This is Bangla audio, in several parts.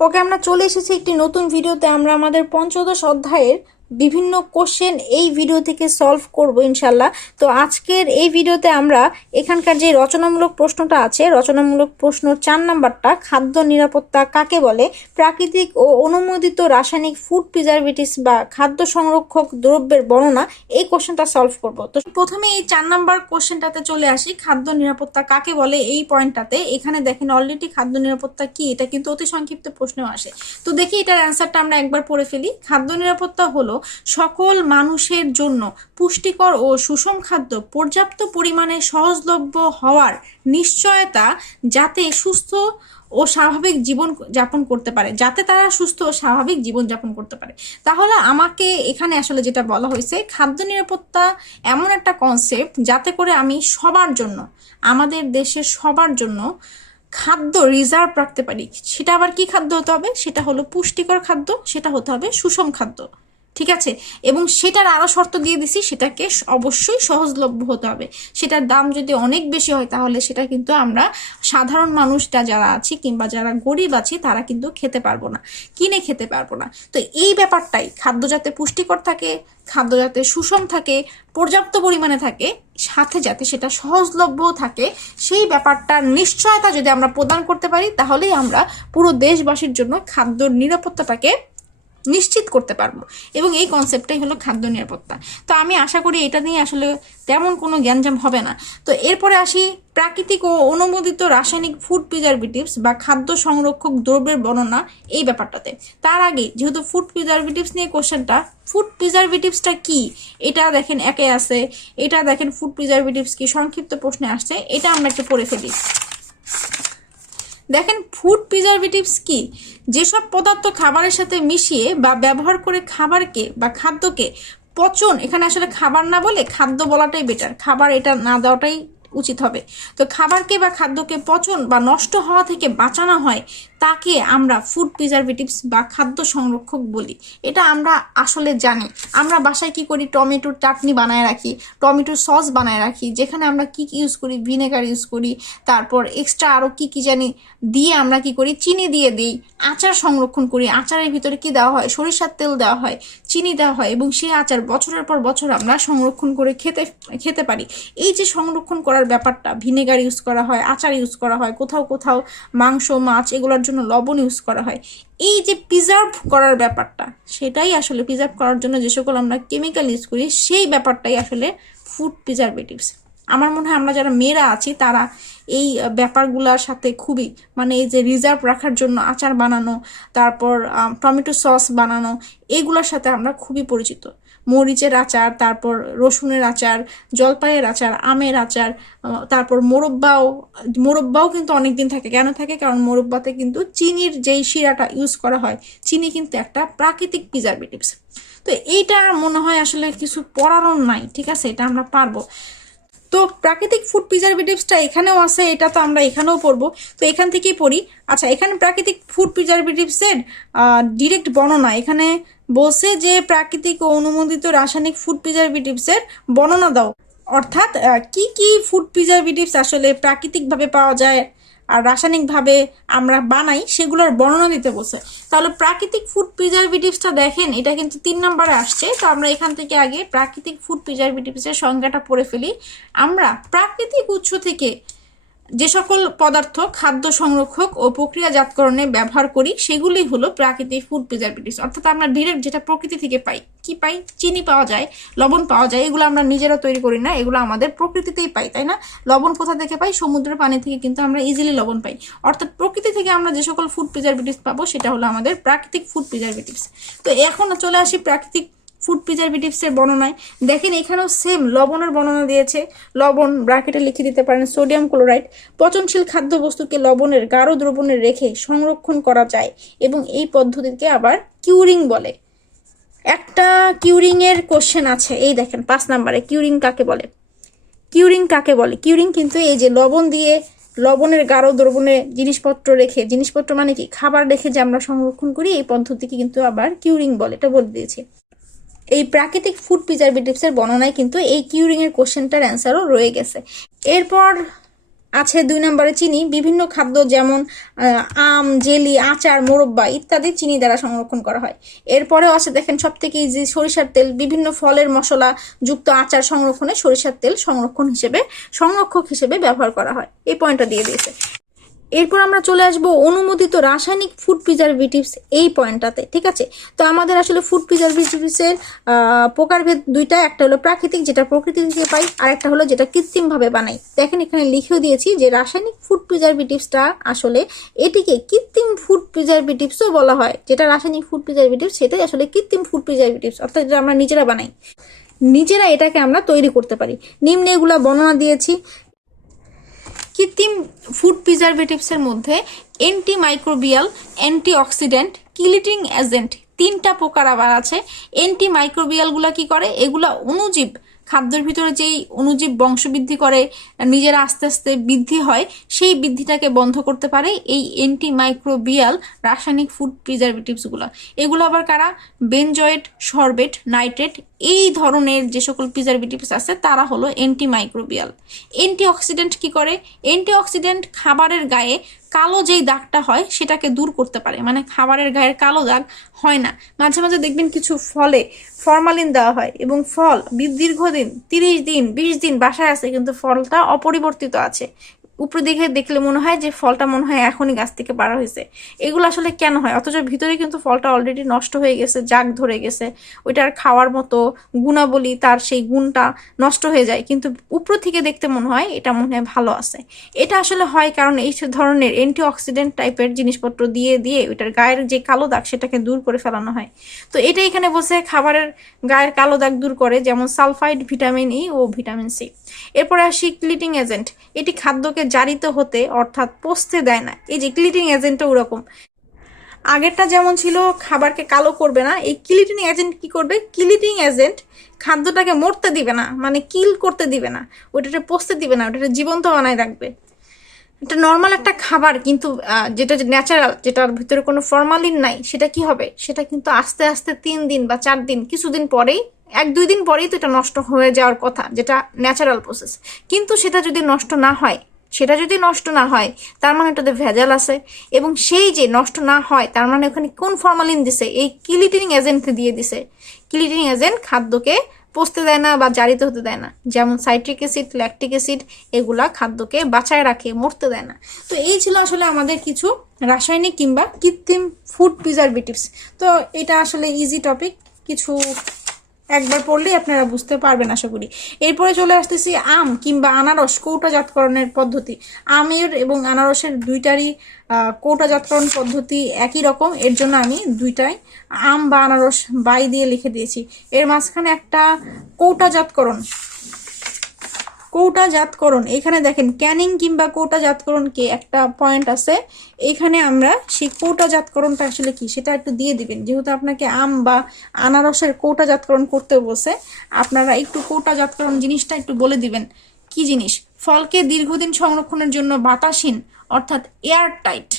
ওকে আমরা চলে এসেছি একটি নতুন ভিডিওতে। আমরা আমাদের পঞ্চদশ অধ্যায়ের বিভিন্ন কোশ্চেন এই ভিডিও থেকে সলভ করব ইনশাল্লাহ। তো আজকের এই ভিডিওতে আমরা এখানকার যে রচনামূলক প্রশ্নটা আছে, রচনামূলক প্রশ্ন চার নাম্বারটা, খাদ্য নিরাপত্তা কাকে বলে? প্রাকৃতিক ও অনুমোদিত রাসায়নিক ফুড প্রিজারভেটিভস বা খাদ্য সংরক্ষক দ্রব্যের বর্ণনা, এই কোশ্চেনটা সলভ করব। তো প্রথমে এই চার নাম্বার কোশ্চেনটাতে চলে আসি, খাদ্য নিরাপত্তা কাকে বলে এই পয়েন্টটাতে এখানে দেখেন অলরেডি খাদ্য নিরাপত্তা কি? এটা কিন্তু অতি সংক্ষিপ্ত প্রশ্নেও আসে। তো দেখি এটার অ্যান্সারটা আমরা একবার পড়ে ফেলি। খাদ্য নিরাপত্তা হলো সকল মানুষের জন্য পুষ্টিকর ও সুষম খাদ্য পর্যাপ্ত পরিমাণে সহজলভ্য হওয়ার নিশ্চয়তা যাতে সুস্থ ও স্বাভাবিক জীবন যাপন করতে পারে, যাতে তারা সুস্থ ও স্বাভাবিক জীবন যাপন করতে পারে। তাহলে আমাকে এখানে আসলে যেটা বলা হয়েছে, খাদ্য নিরাপত্তা এমন একটা কনসেপ্ট যাতে করে আমি সবার জন্য, আমাদের দেশের সবার জন্য খাদ্য রিজার্ভ রাখতে পারি। সেটা আবার কি খাদ্য হতে হবে? সেটা হলো পুষ্টিকর খাদ্য, সেটা হতে হবে সুষম খাদ্য। ঠিক আছে? এবং সেটার আরও শর্ত দিয়ে দিছি, সেটাকে অবশ্যই সহজলভ্য হতে হবে। সেটার দাম যদি অনেক বেশি হয়, তাহলে সেটা কিন্তু আমরা সাধারণ মানুষটা যারা আছি কিংবা যারা গরিব আছি, তারা কিন্তু খেতে পারব না, কিনে খেতে পারব না। তো এই ব্যাপারটাই, খাদ্য যাতে পুষ্টিকর থাকে, খাদ্য যাতে সুষম থাকে, পর্যাপ্ত পরিমাণে থাকে, সাথে যাতে সেটা সহজলভ্য থাকে, সেই ব্যাপারটার নিশ্চয়তা যদি আমরা প্রদান করতে পারি, তাহলেই আমরা পুরো দেশবাসীর জন্য খাদ্যর নিরাপত্তাটাকে নিশ্চিত করতে পারব। এবং এই কনসেপ্টটাই হলো খাদ্য নিরাপত্তা। তো আমি আশা করি এটা নিয়ে আসলে তেমন কোনো জ্ঞানজাম হবে না। তো এরপরে আসি, প্রাকৃতিক ও অনুমোদিত রাসায়নিক ফুড প্রিজারভেটিভস বা খাদ্য সংরক্ষক দ্রব্যের বর্ণনা এই ব্যাপারটাতে। তার আগে যেহেতু ফুড প্রিজারভেটিভস নিয়ে কোশ্চেনটা ফুড প্রিজারভেটিভসটা কি? এটা দেখেন একে আছে, এটা দেখেন ফুড প্রিজারভেটিভস কি? সংক্ষিপ্ত প্রশ্নে আসছে, এটা আমরা একটু পড়ে ফেলি। দেখেন ফুড প্রিজারভেটিভস কি? যেসব পদার্থ খাবারের সাথে মিশিয়ে বা ব্যবহার করে খাবারকে বা খাদ্যকে পচন, এখানে আসলে খাবার না বলে খাদ্য বলাটাই বেটার খাবার এটা না দেওয়াটাই উচিত হবে। তো খাবারকে বা খাদ্যকে পচন বা নষ্ট হওয়া থেকে বাঁচানো হয়, তাকে আমরা ফুড প্রিজারভেটিভস বা খাদ্য সংরক্ষক বলি। এটা আমরা আসলে জানি। আমরা বাসায় কি করি? টমেটোর চাটনি বানায় রাখি টমেটোর সস বানায় রাখি, যেখানে আমরা কি কি ইউজ করি? ভিনেগার ইউজ করি, তারপর এক্সট্রা আরও কি কি জানি দিয়ে আমরা কি করি? চিনি দিয়ে দিই, আচার সংরক্ষণ করি। আচারের ভিতরে কি দেওয়া হয়? সরিষার তেল দেওয়া হয়, চিনি দেওয়া হয় এবং সেই আচার বছরের পর বছর আমরা সংরক্ষণ করে খেতে খেতে পারি। এই যে সংরক্ষণ করার ব্যাপারটা, ভিনেগার ইউজ করা হয়, আচার ইউজ করা হয়, কোথাও কোথাও মাংস, মাছ এগুলোর জন্য লবণ ইউজ করা হয়। এই যে প্রিজার্ভ করার ব্যাপারটা, সেটাই আসলে প্রিজার্ভ করার জন্য যে সকল আমরা কেমিক্যাল ইউজ করি, সেই ব্যাপারটাই আসলে ফুড প্রিজারভেটিভস আমার মনে হয় আমরা যারা মেয়েরা আছি, তারা এই ব্যাপারগুলোর সাথে খুবই মানে এই যে রিজার্ভ রাখার জন্য আচার বানানো, তারপর টমেটো সস বানানো, এগুলোর সাথে আমরা খুবই পরিচিত। মরিচের আচার, তারপর রসুনের আচার, জলপাইয়ের আচার, আমের আচার তারপর মোরব্বাও মোরব্বাও কিন্তু অনেক দিন থাকে। কেন থাকে? কারণ মোরব্বাতে কিন্তু চিনির যেই শিরাটা ইউজ করা হয়, চিনি কিন্তু একটা প্রাকৃতিক প্রিজারভেটিভস তো এইটা মনে হয় আসলে কিছু পড়ারও নাই, ঠিক আছে? এটা আমরা পারব। তো প্রাকৃতিক ফুড প্রিজারভেটিভসটা এখানেও আছে, এটা তো আমরা এখানেও পড়ব। তো এখান থেকেই পড়ি। আচ্ছা এখানে প্রাকৃতিক ফুড প্রিজারভেটিভসের ডিরেক্ট বর্ণনা। এখানে বলছে যে প্রাকৃতিক ও অনুমোদিত রাসায়নিক ফুড প্রিজারভেটিভসের বর্ণনা দাও। অর্থাৎ কি কি ফুড প্রিজারভেটিভস আসলে প্রাকৃতিকভাবে পাওয়া যায় আর রাসায়নিকভাবে আমরা বানাই সেগুলোর বর্ণনা দিতে বসে তাহলে প্রাকৃতিক ফুড প্রিজারভেটিভসটা দেখেন, এটা কিন্তু তিন নম্বরে আসছে। তো আমরা এখান থেকে আগে প্রাকৃতিক ফুড প্রিজারভেটিভসের সংজ্ঞাটা পড়ে ফেলি। আমরা প্রাকৃতিক উৎস থেকে যে সকল পদার্থ খাদ্য সংরক্ষক ও প্রক্রিয়াজাতকরণে ব্যবহার করি, সেগুলি হলো প্রাকৃতিক ফুড প্রিজারভেটিভস অর্থাৎ আমরা ডিরেক্ট যেটা প্রকৃতি থেকে পাই, কি পাই? চিনি পাওয়া যায়, লবণ পাওয়া যায়, এগুলো আমরা নিজেরা তৈরি করি না, এগুলো আমাদের প্রকৃতিতেই পাই, তাই না? লবণ কোথা থেকে পাই? সমুদ্রের পানি থেকে কিন্তু আমরা ইজিলি লবণ পাই। অর্থাৎ প্রকৃতি থেকে আমরা যে সকল ফুড প্রিজারভেটিভস পাবো, সেটা হলো আমাদের প্রাকৃতিক ফুড প্রিজারভেটিভস তো এখন চলে আসি প্রাকৃতিক ফুড প্রিজারভেটিভসের বর্ণনায়। দেখেন এখানেও সেম লবণের বর্ণনা দিয়েছে। লবণ ব্রাকেটে লিখে দিতে পারেন সোডিয়াম ক্লোরাইড পচনশীল খাদ্যবস্তুকে লবণের গাঢ় দ্রবণে রেখে সংরক্ষণ করা যায় এবং এই পদ্ধতিকে আবার কিউরিং বলে। একটা কিউরিং এর কোশ্চেন আছে। এই দেখেন, পাঁচ নাম্বারে কিউরিং কাকে বলে? কিউরিং কাকে বলে? কিউরিং কিন্তু এই যে লবণ দিয়ে লবণের গাঢ় দ্রবণে জিনিসপত্র রেখে, জিনিসপত্র মানে কি? খাবার রেখে যে আমরা সংরক্ষণ করি, এই পদ্ধতিকে কিন্তু আবার কিউরিং বলে। এটা বলে দিয়েছি। এই প্রাকৃতিক ফুড প্রিজারভেটিভসের বর্ণনায় কিন্তু এই কিউরিং এর কোশ্চেনটার অ্যান্সারও রয়ে গেছে। এরপর আছে দুই নম্বরে চিনি, বিভিন্ন খাদ্য যেমন আম, জেলি, আচার, মোরব্বা ইত্যাদি চিনি দ্বারা সংরক্ষণ করা হয়। এরপরেও আছে দেখেন সব থেকে যে সরিষার তেল, বিভিন্ন ফলের মশলা যুক্ত আচার সংরক্ষণে সরিষার তেল সংরক্ষণ হিসেবে, সংরক্ষক হিসেবে ব্যবহার করা হয়। এই পয়েন্টটা দিয়ে দিয়েছে। এরপর আমরা চলে আসব অনুমোদিত রাসায়নিক ফুড প্রিজারভেটিভস এই পয়েন্টটাতে ঠিক আছে? তো আমাদের আসলে ফুড প্রিজারভেটিভসের প্রকারভেদ দুইটা একটা হলো প্রাকৃতিক, যেটা প্রকৃতি থেকে পাই, আর একটা হলো যেটা কৃত্রিমভাবে বানাই। দেখেন, এখানে লিখেও দিয়েছি যে রাসায়নিক ফুড প্রিজারভেটিভসটা আসলে এটিকে কৃত্রিম ফুড প্রিজারভেটিভসও বলা হয়। যেটা রাসায়নিক ফুড প্রিজারভেটিভস সেটাই আসলে কৃত্রিম ফুড প্রিজারভেটিভস অর্থাৎ যেটা আমরা নিজেরা বানাই। নিজেরা এটাকে আমরা তৈরি করতে পারি। নিম্নে এগুলা বর্ণনা দিয়েছি। কৃত্রিম ফুড প্রিজারভেটিভসের মধ্যে antimicrobial antioxidant chelating agent তিনটা প্রকার আবার আছে। অ্যান্টি মাইক্রোবিয়ালগুলো কি করে? এগুলা অণুজীব খাদ্যের ভিতরে যেই অণুজীব বংশবৃদ্ধি করে, নিজেরা আস্তে আস্তে বৃদ্ধি হয়, সেই বৃদ্ধিটাকে বন্ধ করতে পারে এই অ্যান্টি মাইক্রোবিয়াল রাসায়নিক ফুড প্রিজারভেটিভসগুলো এগুলো আবার কারা? বেনজয়েট সরবেট নাইট্রেট এই ধরনের যে সকল প্রিজারভেটিভস আছে, তারা হলো অ্যান্টি মাইক্রোবিয়াল অ্যান্টি অক্সিডেন্ট কি করে? অ্যান্টি অক্সিডেন্ট খাবারের গায়ে কালো যেই দাগটা হয়, সেটাকে দূর করতে পারে। মানে খাবারের গায়ের কালো দাগ হয় না। মাঝে মাঝে দেখবেন কিছু ফলে ফরমালিন দেওয়া হয় এবং ফল দীর্ঘদিন, তিরিশ দিন, বিশ দিন বাসায় আছে কিন্তু ফলটা অপরিবর্তিত আছে। উপরে দিকে দেখলে মনে হয় যে ফলটা মনে হয় এখনই গাছ থেকে পারা হয়েছে। এগুলো আসলে কেন হয়? অথচ ভিতরে কিন্তু ফলটা অলরেডি নষ্ট হয়ে গেছে, জাগ ধরে গেছে। ওইটার খাওয়ার মতো গুণাবলী তার সেই গুণটা নষ্ট হয়ে যায়। কিন্তু উপর থেকে দেখতে মনে হয় এটা মনে হয় ভালো আছে। এটা আসলে হয় কারণ এই ধরনের অ্যান্টি অক্সিডেন্ট টাইপের জিনিসপত্র দিয়ে দিয়ে ওইটার গায়ের যে কালো দাগ সেটাকে দূর করে ফেলানো হয়। তো এটা এখানে বসে খাবারের গায়ের কালো দাগ দূর করে, যেমন সালফাইড ভিটামিন ই ও ভিটামিন সি এরপরে আসি ক্লিটিং এজেন্ট। এটি খাদ্যকে জারিত হতে, অর্থাৎ পচতে দেয় না। এই যে ক্লিটিং এজেন্টও ওরকম। আগেরটা যেমন ছিল, খাবারকে কালো করবে না, এই কিলিটিং এজেন্ট কি করবে? কিলিটিং এজেন্ট খাদ্যটাকে মরতে দিবে না মানে কিল করতে দিবে না। ওটাকে পচতে দিবে না ওটাকে জীবন্ত বানায় রাখবে। এটা নর্মাল একটা খাবার, কিন্তু যেটা ন্যাচারাল, যেটার ভিতরে কোনো ফরমালিন নাই, সেটা কি হবে? সেটা কিন্তু আস্তে আস্তে তিন দিন বা চার দিন, কিছুদিন পরেই, এক দুই দিন পরেই তো এটা নষ্ট হয়ে যাওয়ার কথা, যেটা ন্যাচারাল প্রসেস। কিন্তু সেটা যদি নষ্ট না হয় সেটা যদি নষ্ট না হয়, তার মানে ওটাতে ভেজাল আছে। এবং সেই যে নষ্ট না হয়, তার মানে ওখানে কোন ফরমালিন দিছে? এই কিলিটিং এজেন্টকে দিয়ে দিছে। কিলিটিং এজেন্ট খাদ্যকে পচতে দেয় না বা জারিত হতে দেয় না। যেমন সাইট্রিক অ্যাসিড ল্যাকটিক অ্যাসিড এগুলা খাদ্যকে বাঁচায় রাখে, মরতে দেয় না। তো এই ছিল আসলে আমাদের কিছু রাসায়নিক কিংবা কৃত্রিম ফুড প্রিজারভেটিভস তো এটা আসলে ইজি টপিক কিছু একবার পড়লেই আপনারা বুঝতে পারবেন, আশা করি। এরপরে চলে আসতেছি আম কিংবা আনারস কৌটাজাতকরণের পদ্ধতি। আমের এবং আনারসের দুইটারই কৌটাজাতকরণ পদ্ধতি একই রকম। এর জন্য আমি দুইটাই আম বা আনারস বাই দিয়ে লিখে দিয়েছি। এর মাঝখানে একটা কৌটাজাতকরণ কৌটাজাতকরণ। এখানে দেখেন, ক্যানিং কিংবা কৌটাজাতকরণকে একটা পয়েন্ট আছে। এখানে আমরা সেই কৌটাজাতকরণটা আসলে কি, সেটা একটু দিয়ে দিবেন। যেহেতু আপনাকে আম বা আনারসের কৌটাজাতকরণ করতে বসে আপনারা একটু কৌটাজাতকরণ জিনিসটা একটু বলে দিবেন। কি জিনিস? ফলকে দীর্ঘদিন সংরক্ষণের জন্য বাতাসীন অর্থাৎ এয়ার টাইট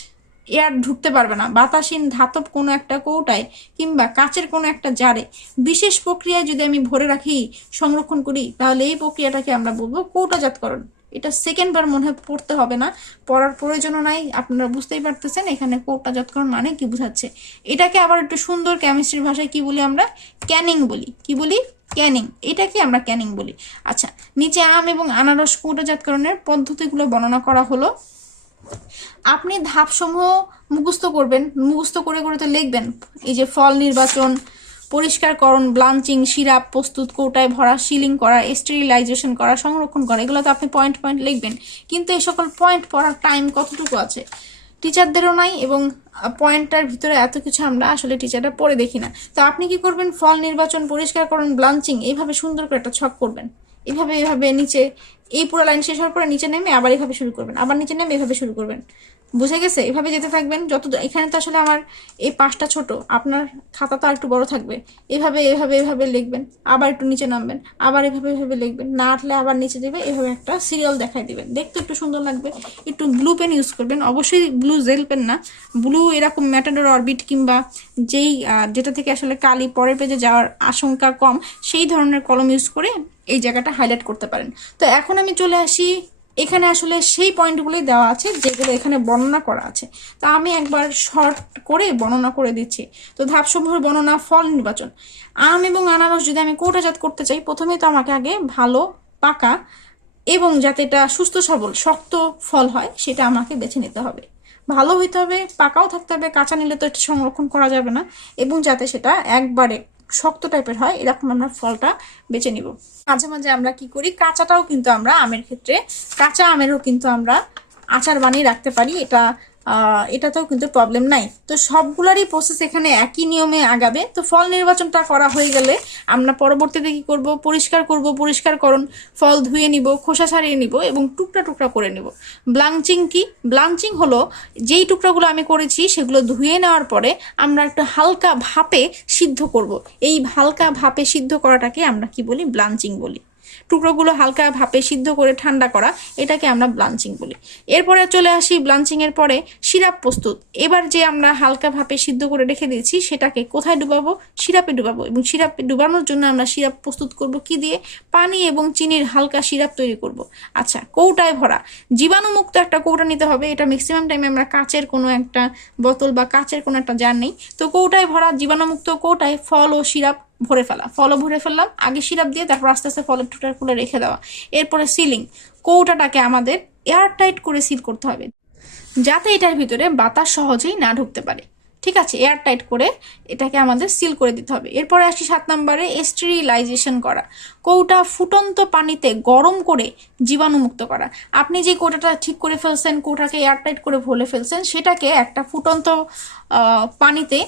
এয়ার ঢুকতে পারবে না। বাতাসীন ধাতব কোনো একটা কৌটায় কিংবা কাচের কোনো একটা জারে। বিশেষ প্রক্রিয়ায় যদি আমি ভরে রাখি, সংরক্ষণ করি, তাহলে এই প্রক্রিয়াটাকে আমরা বলব কৌটাজাতকরণ। এটা সেকেন্ড বার মনে হয় পড়তে হবে না, পড়ার প্রয়োজনও নাই, আপনারা বুঝতেই পারতেছেন এখানে কৌটাজাতকরণ মানে কি বোঝাচ্ছে। এটাকে আবার একটু সুন্দর কেমিস্ট্রির ভাষায় কি বলি আমরা? ক্যানিং বলি। কি বলি? ক্যানিং এটাকে আমরা ক্যানিং বলি। আচ্ছা নিচে আম এবং আনারস কৌটাজাতকরণের পদ্ধতিগুলো বর্ণনা করা হলো। আপনি ধাপসমূহ মুখস্থ করবেন, মুখস্থ করে করে তো লিখবেন। এই যে ফল নির্বাচন পরিষ্কারকরণ ব্লাঞ্চিং, সিরাপ, প্রস্তুত কৌটায় ভরা, সিলিং করা, স্টেরিলাইজেশন করা, সংরক্ষণ করা, এগুলো তো আপনি পয়েন্ট পয়েন্ট লিখবেন। কিন্তু এই সকল পয়েন্ট পড়ার টাইম কতটুকু আছে? টিচারদেরও নাই এবং পয়েন্টটার ভিতরে এত কিছু আমরা আসলে টিচাররা পড়ে দেখি না। তো আপনি কি করবেন? ফল নির্বাচন পরিষ্কারকরণ ব্লাঞ্চিং, এইভাবে সুন্দর করে একটা ছক করবেন। এভাবে এভাবে নিচে এই পুরো লাইন শেষ হওয়ার পরে নিচে নেমে আবার এভাবে শুরু করবেন, আবার নিচে নেমে এভাবে শুরু করবেন। বুঝে গেছে? এভাবে যেতে থাকবেন, যত এখানে তো আসলে আমার এই পাশটা ছোট, আপনার খাতা তো একটু বড় থাকবে। এভাবে এভাবে এভাবে লিখবেন, আবার একটু নিচে নামবেন, আবার এভাবে এভাবে লিখবেন, না আটলে আবার নিচে দেবে, এভাবে একটা সিরিয়াল দেখাই দিবেন। দেখতে একটু সুন্দর লাগবে, একটু ব্লু পেন ইউজ করবেন, অবশ্যই ব্লু জেল পেন না ব্লু এরকম ম্যাটাডোর অরবিট কিংবা যেই যেটা থেকে আসলে কালি পরের পেজে যাওয়ার আশঙ্কা কম, সেই ধরনের কলম ইউজ করে এই জায়গাটা হাইলাইট করতে পারেন। তো এখন আমি চলে আসি, এখানে আসলে সেই পয়েন্টগুলোই দেওয়া আছে, যেগুলো এখানে বর্ণনা করা আছে। তা আমি একবার শর্ট করে বর্ণনা করে দিচ্ছি। তো ধাপসমূহের বর্ণনা, ফল নির্বাচন। আম এবং আনারস যদি আমি কোটাজাত করতে চাই, প্রথমে তো আমাকে আগে ভালো, পাকা এবং যাতে এটা সুস্থ, সবল, শক্ত ফল হয়, সেটা আমাকে বেছে নিতে হবে। ভালো হইতে হবে, পাকাও থাকতে হবে, কাঁচা নিলে তো এটা সংরক্ষণ করা যাবে না। এবং যাতে সেটা একবারে শক্ত টাইপের হয়, এরকম আমরা ফলটা বেছে নিব। মাঝে মাঝে আমরা কি করি, কাঁচাটাও কিন্তু আমরা আমের ক্ষেত্রে, কাঁচা আমেরও কিন্তু আমরা আচার বানিয়ে রাখতে পারি, এটা এটাতেও কিন্তু প্রবলেম নাই। তো সবগুলারই প্রসেস এখানে একই নিয়মে আগাবে। তো ফল নির্বাচনটা করা হয়ে গেলে আমরা পরবর্তীতে কি করব? পরিষ্কার করব পরিষ্কার করুন ফল ধুয়ে নিব, খোসা সারিয়ে নিব এবং টুকরা টুকরা করে নিব। ব্লাঞ্চিং কি? ব্লাঞ্চিং হলো যেই টুকরাগুলো আমি করেছি সেগুলো ধুয়ে নেওয়ার পরে আমরা একটা হালকা ভাপে সিদ্ধ করব। এই হালকা ভাপে সিদ্ধ করাটাকে আমরা কি বলি? ব্লাঞ্চিং বলি। টুকরোগুলো হালকা ভাপে সিদ্ধ করে ঠান্ডা করা, এটাকে আমরা ব্লাঞ্চিং বলি। এরপরে চলে আসি ব্লাঞ্চিং এর পরে সিরাপ প্রস্তুত। এবার যে আমরা হালকা ভাপে সিদ্ধ করে রেখে দিয়েছি, সেটাকে কোথায় ডুবাবো? সিরাপে ডুবাবো এবং সিরাপে ডুবানোর জন্য আমরা সিরাপ প্রস্তুত করব কি দিয়ে? পানি এবং চিনির হালকা সিরাপ তৈরি করব। আচ্ছা কৌটায় ভরা। জীবাণুমুক্ত একটা কৌটা নিতে হবে। এটা ম্যাক্সিমাম টাইমে আমরা কাচের কোনো একটা বোতল বা কাচের কোনো একটা জার নেই। তো কৌটায় ভরা, জীবাণুমুক্ত কৌটায় ফল ও সিরাপ ভরে ফেলা, ফলও ভরে ফেললাম, আগে সিরাপ দিয়ে তারপর আস্তে আস্তে ফলের টুটার খুলে রেখে দেওয়া। এরপরে সিলিং, কৌটাটাকে আমাদের এয়ার টাইট করে সিল করতে হবে, যাতে এটার ভিতরে বাতাস সহজেই না ঢুকতে পারে। ঠিক আছে এয়ার টাইট করে এটাকে আমাদের সিল করে দিতে হবে। এরপরে আসি সাত নম্বরে, স্টেরিলাইজেশন করা। কৌটা ফুটন্ত পানিতে গরম করে জীবাণুমুক্ত করা। আপনি যে কৌটাটা ঠিক করে ফেলছেন, কৌটাকে এয়ার টাইট করে ভরে ফেলছেন, সেটাকে একটা ফুটন্ত পানিতে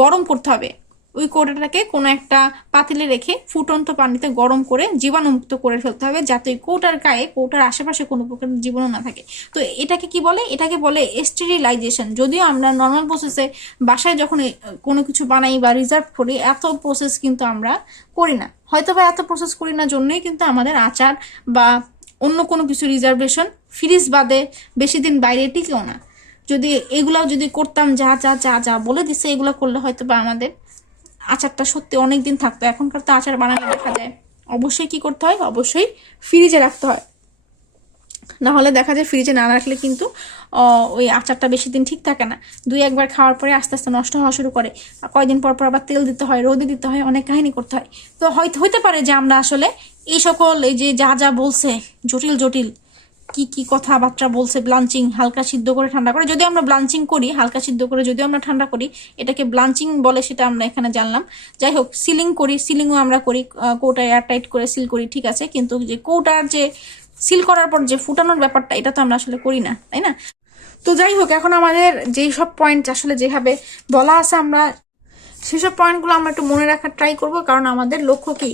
গরম করতে হবে। ওই কৌটাটাকে কোনো একটা পাতিলে রেখে ফুটন্ত পানিতে গরম করে জীবাণুমুক্ত করে ফেলতে হবে যাতে ওই কৌটার গায়ে, কৌটার আশেপাশে কোনো প্রকার জীবাণু না থাকে। তো এটাকে কি বলে? এটাকে বলে স্টেরিলাইজেশন যদিও আমরা নর্মাল প্রসেসে বাসায় যখন কোনো কিছু বানাই বা রিজার্ভ করি, এত প্রসেস কিন্তু আমরা করি না। হয়তো বা এত প্রসেস করি না জন্যই কিন্তু আমাদের আচার বা অন্য কোনো কিছু রিজার্ভেশন ফ্রিজ বাদে বেশি দিন বাইরে টিকেও না। যদি এগুলো যদি করতাম, যা যা যা যা বলে দিছে, এগুলো করলে হয়তো বা আমাদের আচারটা সত্যি অনেক দিন থাকতো। এখনকার তো আচার বানানো দেখা যায় অবশ্যই কি করতে হয়? অবশ্যই ফ্রিজে রাখতে হয়। না হলে দেখা যায় ফ্রিজে না রাখলে কিন্তু ওই আচারটা বেশি দিন ঠিক থাকে না। দুই, একবার খাওয়ার পরে আস্তে আস্তে নষ্ট হওয়া শুরু করে। কয়দিন পর পর আবার তেল দিতে হয়, রোদে দিতে হয়, অনেক কাহিনী করতে হয়। তো হয়তো, হইতে পারে যে আমরা আসলে এই সকল এই যে যা যা বলছে, জটিল জটিল কি কি কথাবার্তা বলছে ব্লাঞ্চিং, হালকা সিদ্ধ করে ঠান্ডা করে। যদি আমরা ব্লাঞ্চিং করি, হালকা সিদ্ধ করে যদি আমরা ঠান্ডা করি, এটাকে ব্লাঞ্চিং বলে সেটা আমরা এখানে জানলাম। যাই হোক, সিলিং করি, সিলিংও আমরা করি কৌটা এয়ারটাইট করে সিল করি, ঠিক আছে। কিন্তু যে কৌটার যে সিল করার পর যে ফুটানোর ব্যাপারটা, এটা তো আমরা আসলে করি না, তাই না? তো যাই হোক, এখন আমাদের যেই সব পয়েন্ট আসলে যেভাবে বলা আছে আমরা সেসব পয়েন্টগুলো আমরা একটু মনে রাখার ট্রাই করব, কারণ আমাদের লক্ষ্য কি?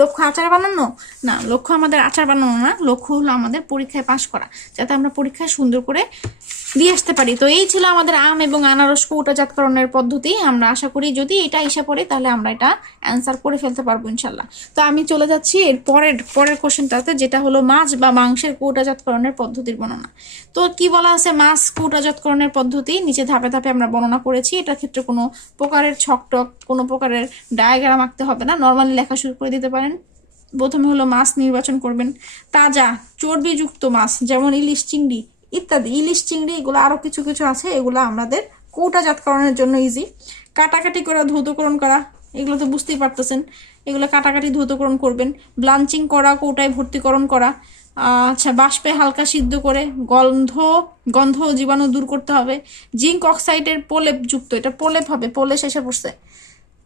লক্ষ্য আচার বানানো? না, লক্ষ্য আমাদের আচার বানানো না, লক্ষ্য হলো আমাদের পরীক্ষায় পাশ করা, যাতে আমরা পরীক্ষায় সুন্দর করে দিয়ে আসতে পারি। তো এই ছিল আমাদের আম এবং আনারস কৌটাজাতকরণের পদ্ধতি। আমরা আশা করি যদি এটা এসে পড়ে, তাহলে আমরা এটা অ্যান্সার করে ফেলতে পারব ইনশাল্লাহ তো আমি চলে যাচ্ছি এর পরের পরের কোশ্চেনটাতে যেটা হলো মাছ বা মাংসের কৌটাজাতকরণের পদ্ধতির বর্ণনা। তো কি বলা আছে মাছ কৌটাজাতকরণের পদ্ধতি? নিচে ধাপে ধাপে আমরা বর্ণনা করেছি। এটার ক্ষেত্রে কোনো প্রকারের ছকটক, কোনো প্রকারের ডায়াগ্রাম আঁকতে হবে না। নর্মালি লেখা শুরু করে দিতে পারেন। প্রথমে হলো মাছ নির্বাচন করবেন। তাজা, চর্বিযুক্ত মাছ, যেমন ইলিশ, চিংড়ি ইত্যাদি, ইলিশ, চিংড়ি, এগুলো আরও কিছু কিছু আছে, এগুলো আমাদের কৌটাজাতকরণের জন্য ইজি কাটাকাটি করা, ধৌতকরণ করা, এগুলো তো বুঝতেই পারতেছেন। এগুলো কাটাকাটি, ধৌতকরণ করবেন। ব্লাঞ্চিং করা, কৌটায় ভর্তিকরণ করা আচ্ছা বাষ্পে হালকা সিদ্ধ করে গন্ধ গন্ধ জীবাণু দূর করতে হবে। জিঙ্ক অক্সাইডের প্রলেপ যুক্ত এটা প্রলেপ হবে প্রলে শেষে পড়ছে।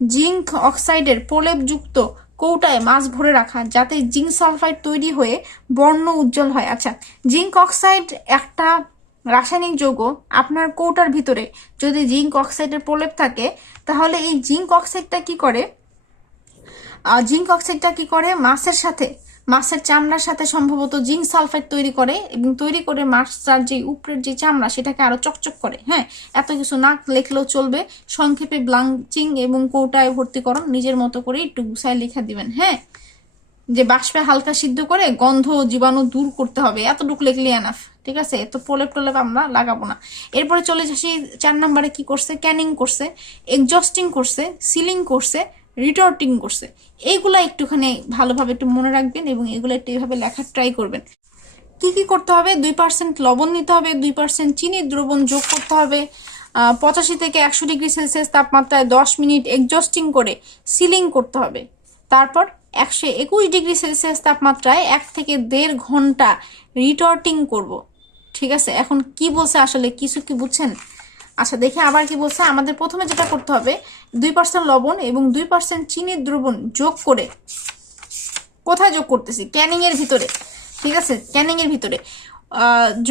জিঙ্ক অক্সাইডের প্রলেপযুক্ত কৌটায় মাছ ভরে রাখা, যাতে জিঙ্ক সালফাইড তৈরি হয়ে বর্ণ উজ্জ্বল হয়। আচ্ছা জিঙ্ক অক্সাইড একটা রাসায়নিক যৌগ, আপনার কৌটার ভিতরে যদি জিঙ্ক অক্সাইডের প্রলেপ থাকে, তাহলে এই জিঙ্ক অক্সাইডটা কি করে? জিঙ্ক অক্সাইডটা কি করে? মাছের সাথে মাছের চামড়ার সাথে সম্ভবত জিঙ্ক সালফাইড তৈরি করে এবং তৈরি করে মাছটার যে উপরের যে চামড়া, সেটাকে আরও চকচক করে হ্যাঁ? এত কিছু না লেখলেও চলবে। সংক্ষেপে ব্লাঞ্চিং এবং কৌটায় ভর্তি ভর্তিকরণ নিজের মতো করে একটু গুছায় লেখা দিবেন হ্যাঁ? যে বাষ্পে হালকা সিদ্ধ করে গন্ধ জীবাণু দূর করতে হবে, এতটুকু লেখলি এনাফ ঠিক আছে? তো প্রলেপ টলেপ আমরা লাগাবো না। এরপরে চলে যাচ্ছি, চার নম্বরে কি করছে? ক্যানিং করছে এক্সস্টিং করছে সিলিং করছে রিটর্টিং করছে। এইগুলা একটুখানি ভালোভাবে একটু মনে রাখবেন এবং এগুলো একটু এইভাবে লেখার ট্রাই করবেন। কি কি করতে হবে? দুই পার্সেন্ট লবণ নিতে হবে, দুই পার্সেন্ট চিনির দ্রবণ যোগ করতে হবে। পঁচাশি থেকে একশো ডিগ্রি সেলসিয়াস তাপমাত্রায় দশ মিনিট এক্সজস্টিং করে সিলিং করতে হবে। তারপর একশো একুশ ডিগ্রি সেলসিয়াস তাপমাত্রায় এক থেকে দেড় ঘণ্টা রিটর্টিং করব। ঠিক আছে? এখন কি বলছে? আসলে কিছু কি বুঝছেন? আচ্ছা দেখে আবার কি বলছে। আমাদের প্রথমে যেটা করতে হবে, দুই পার্সেন্ট লবণ এবং দুই পার্সেন্ট চিনির দ্রবণ যোগ করে কোথায় যোগ করতেছি? ক্যানিং এর ভিতরে। ঠিক আছে? ক্যানিং এর ভিতরে।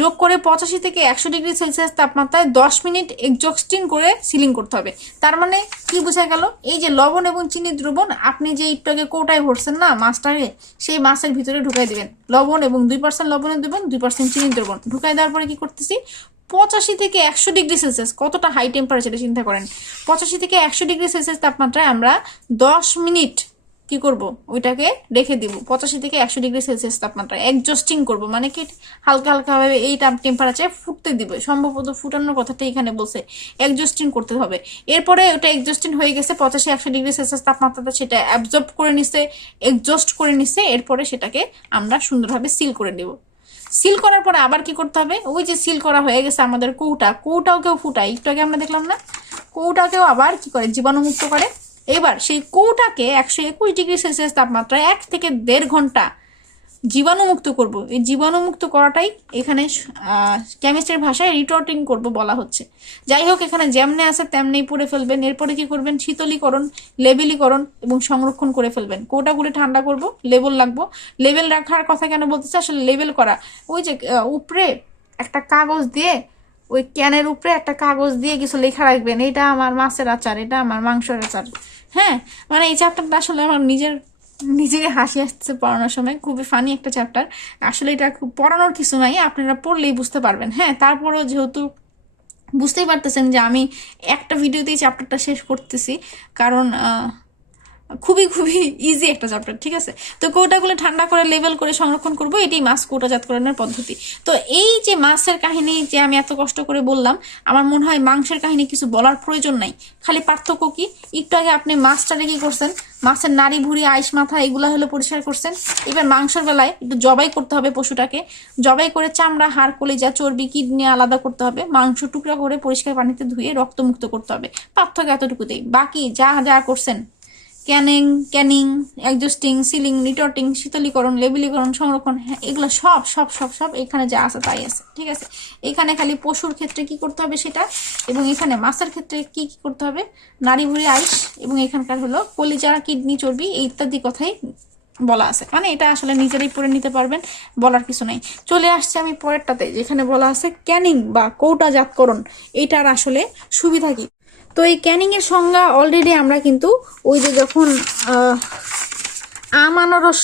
যোগ করে পঁচাশি থেকে একশো ডিগ্রি সেলসিয়াস তাপমাত্রায় দশ মিনিট এক্সস্টিং করে সিলিং করতে হবে। তার মানে কি বোঝা গেল? এই যে লবণ এবং চিনির দ্রবণ, আপনি যে একটুকে কোটায় ভরছেন না, মাছটাকে, সেই মাছের ভিতরে ঢুকাই দেবেন। লবণ এবং দুই পার্সেন্ট লবণের দ্রবণ, দুই পার্সেন্ট চিনির দ্রবণ। ঢুকাই দেওয়ার পরে কি করতেছি? পঁচাশি থেকে একশো ডিগ্রি সেলসিয়াস, কতটা হাই টেম্পারেচারে চিন্তা করেন। পঁচাশি থেকে একশো ডিগ্রি সেলসিয়াস তাপমাত্রায় আমরা দশ মিনিট কি করব? ওইটাকে রেখে দিব। পঁচাশি থেকে একশো ডিগ্রি সেলসিয়াস তাপমাত্রায় অ্যাডজাস্টিং করব। মানে কি? হালকা হালকাভাবে এই টেম্পারেচারে ফুটতে দিবে। সম্ভবত ফুটানোর কথাটা এখানে বলছে। অ্যাডজাস্টিং করতে হবে। এরপরে ওটা অ্যাডজাস্টিং হয়ে গেছে, পঁচাশি একশো ডিগ্রি সেলসিয়াস তাপমাত্রাতে সেটা অ্যাবজর্ব করে নিছে এক্সজস্ট করে নিছে, এরপরে সেটাকে আমরা সুন্দরভাবে সিল করে নেব। সিল করার পরে আবার কি করতে হবে? ওই যে সিল করা হয়ে গেছে আমাদের কৌটা। কৌটাও কেউ ফুটায়। একটু আগে আমরা দেখলাম না? কৌটাকেও আবার কি করে? জীবাণুমুক্ত করে। এবার সেই কৌটাকে একশো একুশ ডিগ্রি সেলসিয়াস তাপমাত্রায় এক থেকে দেড় ঘণ্টা জীবাণুমুক্ত করব। এই জীবাণুমুক্ত করাটাই এখানে কেমিস্ট্রির ভাষায় রিটর্টিং করব বলা হচ্ছে। যাই হোক, এখানে যেমনে আছে তেমনি পড়ে ফেলবেন। এরপরে কি করবেন? শীতলীকরণ, লেবেলীকরণ এবং সংরক্ষণ করে ফেলবেন। কোটাগুলি ঠান্ডা করব লেবেল লাগবো। লেবেল রাখার কথা কেন বলতেছে? আসলে লেবেল করা, ওই যে উপরে একটা কাগজ দিয়ে, ওই ক্যানের উপরে একটা কাগজ দিয়ে কিছু লেখা রাখবেন। এটা আমার মাছের আচার, এটা আমার মাংসের আচার। হ্যাঁ মানে এই চ্যাপ্টারটা আসলে আমার নিজের নিজেকে হাসি আসতেছে পড়ানোর সময় খুবই ফানি একটা চ্যাপ্টার আসলে এটা খুব পড়ানোর কিছু নাই, আপনারা পড়লেই বুঝতে পারবেন। হ্যাঁ তারপরেও যেহেতু বুঝতেই পারতেছেন যে আমি একটা ভিডিওতেই চ্যাপ্টারটা শেষ করতেছি, কারণ খুবই খুবই ইজি একটা চ্যাপ্টার ঠিক আছে? তো কৌটাগুলো ঠান্ডা করে লেভেল করে সংরক্ষণ করব, এটাই মাছ কৌটাজাতকরণের পদ্ধতি। তো এই যে মাছের কাহিনী যে আমি এত কষ্ট করে বললাম, আমার মনে হয় মাংসের কাহিনী কিছু বলার প্রয়োজন নাই। খালি পার্থক্য কি? একটু আগে আপনি মাছটারে কি করছেন? মাছের নাড়ি ভুড়ি, আইস মাথা, এগুলো হলো পরিষ্কার করছেন। এবার মাংসের বেলায় একটু জবাই করতে হবে পশুটাকে। জবাই করে চামড়া, হাড়, কলিজা, চর্বি, কিডনি আলাদা করতে হবে। মাংস টুকরা করে পরিষ্কার পানিতে ধুয়ে রক্তমুক্ত করতে হবে। পার্থক্য এতটুকুতেই। বাকি যা যা করছেন canning canning adjusting sealing retorting শীতলীকরণ, লেবেলীকরণ, সংরক্ষণ হ্যাঁ এগুলো সব সব সব সব এখানে যা আছে তাই আছে, ঠিক আছে? এখানে খালি পশুর ক্ষেত্রে কি করতে হবে সেটা এবং এখানে মাছের ক্ষেত্রে কি কি করতে হবে? নারী ভুড়ি, আইস এবং এখানকার হলো কলিজা কিডনি, চর্বি এই ইত্যাদি কথাই বলা আছে। মানে এটা আসলে নিজেরাই পড়ে নিতে পারবেন, বলার কিছু নেই। চলে আসছে আমি পরেরটাতে, যেখানে বলা আছে ক্যানিং বা কৌটাজাতকরণ, এটার আসলে সুবিধা কি? তো এই ক্যানিং এর সংজ্ঞা অলরেডি আমরা কিন্তু ওই যে যখন আম আনারস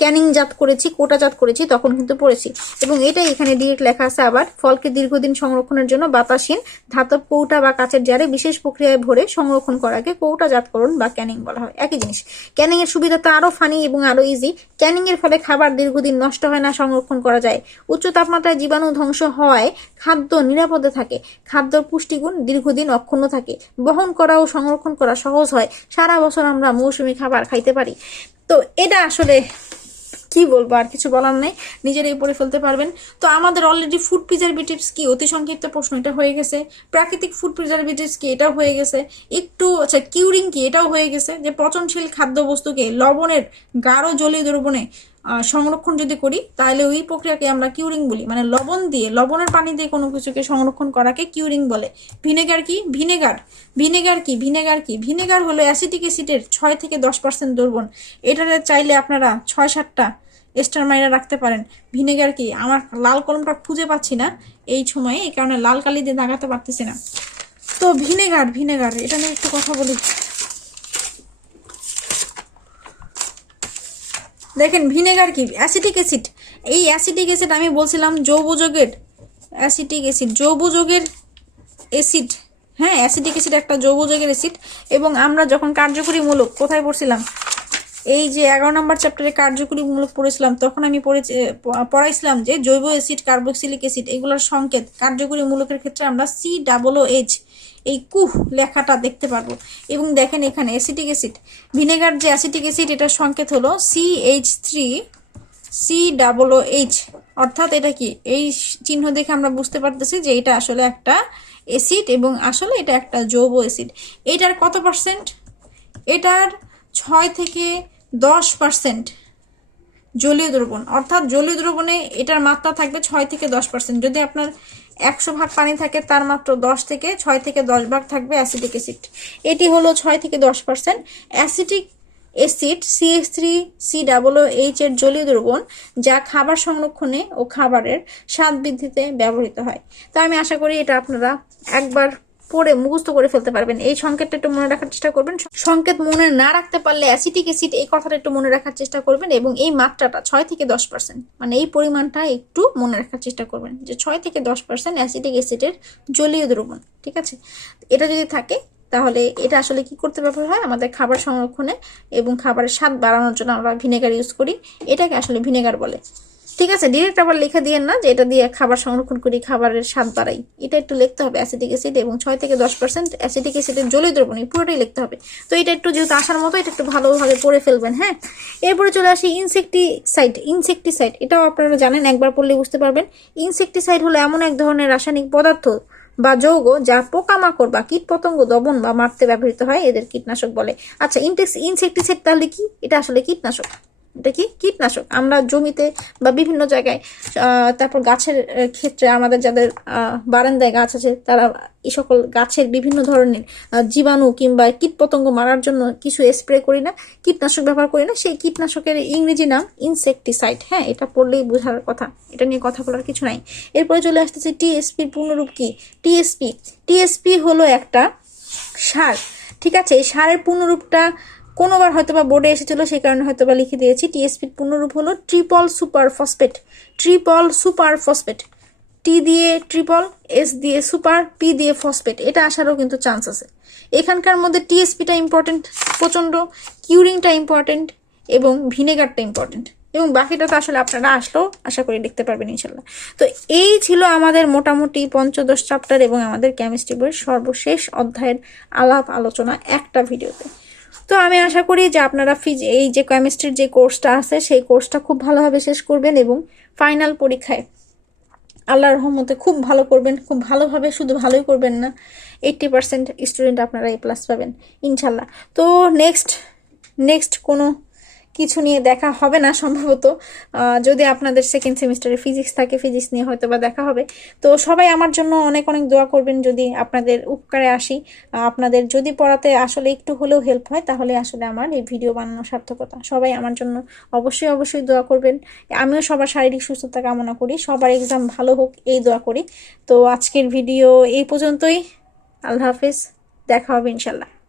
ক্যানিং জাত করেছি, কোটা জাত করেছি, তখন কিন্তু পড়েছি। এবং এটাই এখানে ডিরেক্ট লেখা আছে আবার, ফলকে দীর্ঘদিন সংরক্ষণের জন্য বাতাসীন ধাতব কৌটা বা কাচের জারে বিশেষ প্রক্রিয়ায় ভরে সংরক্ষণ করাকে কৌটা কৌটাজাতকরণ বা ক্যানিং বলা হয়। একই জিনিস। ক্যানিং এর সুবিধা তো আরও ফানি এবং আরও ইজি ক্যানিং এর ফলে খাবার দীর্ঘদিন নষ্ট হয় না, সংরক্ষণ করা যায়। উচ্চ তাপমাত্রায় জীবাণু ধ্বংস হওয়ায় খাদ্য নিরাপদে থাকে। খাদ্য পুষ্টিগুণ দীর্ঘদিন অক্ষুণ্ণ থাকে। বহন করা ও সংরক্ষণ করা সহজ হয়। সারা বছর আমরা মৌসুমি খাবার খাইতে পারি। তো এটা আসলে কি বলব, আর কিছু বলার নেই। নিজেরাই পড়ে ফেলতে পারবেন। তো আমাদের অলরেডি ফুড প্রিজারভেটিভস কি? অতি সংক্ষিপ্ত প্রশ্ন, এটা হয়ে গেছে। প্রাকৃতিক ফুড প্রিজারভেটিভস কি? এটাও হয়ে গেছে। একটু আচ্ছা কিউরিং কি? এটাও হয়ে গেছে যে পচনশীল খাদ্যবস্তুকে লবণের গাঢ় জলীয় দ্রবণে সংরক্ষণ যদি করি, তাহলে ওই প্রক্রিয়াকে আমরা কিউরিং বলি। মানে লবণ দিয়ে, লবণের পানি দিয়ে কোনো কিছুকে সংরক্ষণ করাকে কিউরিং বলে। ভিনেগার কি? ভিনেগার। ভিনেগার কি? ভিনেগার কি? ভিনেগার হলো অ্যাসিটিক অ্যাসিডের ছয় থেকে দশ পার্সেন্ট দ্রবণ। এটাতে চাইলে আপনারা ছয় সাতটা এস্টার মাইরা রাখতে পারেন। ভিনেগার কি? আমার লাল কলমটা খুঁজে পাচ্ছি না এই সময়ে, এই কারণে লাল কালি দিয়ে দাগাতে পারতেছি না। তো ভিনেগার ভিনেগার, এটা নিয়ে একটু কথা বলি। দেখেন, ভিনেগার কি? Acetic acid. এই অ্যাসিটিক অ্যাসিড আমি বলছিলাম যৌবযোগের অ্যাসিটিক অ্যাসিড যৌবযোগের অ্যাসিড। হ্যাঁ অ্যাসিডিক অ্যাসিড একটা যৌবযোগের অ্যাসিড। এবং আমরা যখন কার্যকরী মূলক কোথায় পড়ছিলাম? এই যে এগারো নম্বর চ্যাপ্টারে কার্যকরী মূলক পড়েছিলাম, তখন আমি পড়েছি পড়াইছিলাম যে জৈব অ্যাসিড কার্বক্সিলিক অ্যাসিড এগুলোর সংকেত কার্যকরী মূলকের ক্ষেত্রে আমরা সি ডাবল ও এইচ এই কুহ লেখাটা দেখতে পারব। এবং দেখেন এখানে অ্যাসিটিক অ্যাসিড ভিনেগার যে অ্যাসিটিক অ্যাসিড এটার সংকেত হলো C H three C double O H অর্থাৎ এটা কি? এই চিহ্ন দেখে আমরা বুঝতে পারতেছি যে এটা আসলে একটা অ্যাসিড এবং আসলে এটা একটা জৈব অ্যাসিড এটার কত পার্সেন্ট এটার ছয় থেকে দশ পার্সেন্ট জলীয় দ্রবণ। অর্থাৎ জলীয় দ্রবণে এটার মাত্রা থাকবে ছয় থেকে দশ পার্সেন্ট যদি আপনার একশো ভাগ পানি থাকে, তার মাত্র দশ থেকে ছয় থেকে দশ ভাগ থাকবে অ্যাসিডিক অ্যাসিড এটি হলো ছয় থেকে দশ percent acidic acid CS three C double H এর জলীয় দ্রবণ, যা খাবার সংরক্ষণে ও খাবারের স্বাদ বৃদ্ধিতে ব্যবহৃত হয়। তো আমি আশা করি এটা আপনারা একবার পড়ে মুখস্থ করে ফেলতে পারবেন। এই সংকেতটা একটু মনে রাখার চেষ্টা করবেন। সংকেত মনে না রাখতে পারলে অ্যাসিটিক অ্যাসিড এই কথাটা একটু মনে রাখার চেষ্টা করবেন এবং এই মাত্রাটা ছয় থেকে দশ পার্সেন্ট মানে এই পরিমাণটা একটু মনে রাখার চেষ্টা করবেন যে ছয় থেকে দশ পার্সেন্ট অ্যাসিটিক অ্যাসিডের জলীয় দ্রবণ, ঠিক আছে? এটা যদি থাকে, তাহলে এটা আসলে কি করতে ব্যবহার হয়? আমাদের খাবার সংরক্ষণে এবং খাবারের স্বাদ বাড়ানোর জন্য আমরা ভিনেগার ইউজ করি। এটাকে আসলে ভিনেগার বলে। ঠিক আছে ডিরেক্ট আবার লেখা দিয়ে না যে এটা দিয়ে খাবার সংরক্ষণ করি, খাবারের স্বাদ বাড়াই। এটা একটু লিখতে হবে অ্যাসিডিক অ্যাসিড এবং ছয় থেকে দশ পার্সেন্ট অ্যাসিডিক অ্যাসিডের জলীয় দ্রবণ পুরোটাই লিখতে হবে। তো এটা একটু যেহেতু আসার মতো, এটা একটু ভালোভাবে পড়ে ফেলবেন হ্যাঁ? এরপরে চলে আসি ইনসেকটিসাইড ইনসেকটিসাইড এটাও আপনারা জানেন, একবার পড়লে বুঝতে পারবেন। ইনসেকটিসাইড হলো এমন এক ধরনের রাসায়নিক পদার্থ বা যৌগ যা পোকামাকড় বা কীটপতঙ্গ দমন বা মারতে ব্যবহৃত হয়, এদের কীটনাশক বলে। আচ্ছা ইনটেক্স ইনসেকটিসাইড তাহলে কি? এটা আসলে কীটনাশক। এটা কি? কীটনাশক। আমরা জমিতে বা বিভিন্ন জায়গায় তারপর গাছের ক্ষেত্রে আমাদের যাদের বারান্দায় গাছ আছে, তারা এই সকল গাছের বিভিন্ন ধরনের জীবাণু কিংবা কীটপতঙ্গ মারার জন্য কিছু স্প্রে করি না, কীটনাশক ব্যবহার করি না। সেই কীটনাশকের ইংরেজি নাম ইনসেকটিসাইড হ্যাঁ এটা পড়লেই বোঝার কথা। এটা নিয়ে কথা বলার কিছু নাই। এরপরে চলে আসতেছে টিএসপির পূর্ণরূপ কি? টিএসপি টিএসপি হলো একটা সার। ঠিক আছে, এই সারের পূর্ণরূপটা কোনোবার হয়তো বা বোর্ডে এসেছিল, সেই কারণে হয়তো বা লিখে দিয়েছি। টিএসপির পূর্ণরূপ হলো triple super phosphate triple super phosphate T দিয়ে ট্রিপল এস দিয়ে সুপার পি দিয়ে ফসফেট এটা আসারও কিন্তু চান্স আছে। এখানকার মধ্যে টিএসপিটা ইম্পর্টেন্ট প্রচণ্ড কিউরিংটা ইম্পর্টেন্ট এবং ভিনেগারটা ইম্পর্টেন্ট এবং বাকিটা তো আসলে আপনারা আসলেও আশা করি দেখতে পারবেন ইনশাল্লাহ তো এই ছিল আমাদের মোটামুটি পঞ্চদশ চ্যাপ্টার এবং আমাদের কেমিস্ট্রি বইয়ের সর্বশেষ অধ্যায়ের আলাপ আলোচনা একটা ভিডিওতে তো আমি আশা করি যে আপনারা ফিজ, এই যে কেমিস্ট্রির যে কোর্সটা আছে, সেই কোর্সটা খুব ভালোভাবে শেষ করবেন এবং ফাইনাল পরীক্ষায় আল্লাহর রহমতে খুব ভালো করবেন, খুব ভালোভাবে শুধু ভালোই করবেন না এইট্টি পার্সেন্ট স্টুডেন্ট আপনারা এ প্লাস পাবেন, ইনশাল্লাহ। তো নেক্সট নেক্সট কোনো কিছু নিয়ে দেখা হবে না সম্ভবত। যদি আপনাদের সেকেন্ড সেমিস্টারে ফিজিক্স থাকে ফিজিক্স নিয়ে হয়তো বা দেখা হবে। তো সবাই আমার জন্য অনেক অনেক দোয়া করবেন যদি আপনাদের উপকারে আসি। আপনাদের যদি পড়াতে আসলে একটু হলেও হেল্প হয়, তাহলে আসলে আমার এই ভিডিও বানানোর সার্থকতা। সবাই আমার জন্য অবশ্যই অবশ্যই দোয়া করবেন। আমিও সবার শারীরিক সুস্থতা কামনা করি। সবার এক্সাম ভালো হোক, এই দোয়া করি। তো আজকের ভিডিও এই পর্যন্তই। আল্লাহ হাফিজ। দেখা হবে ইনশাল্লাহ।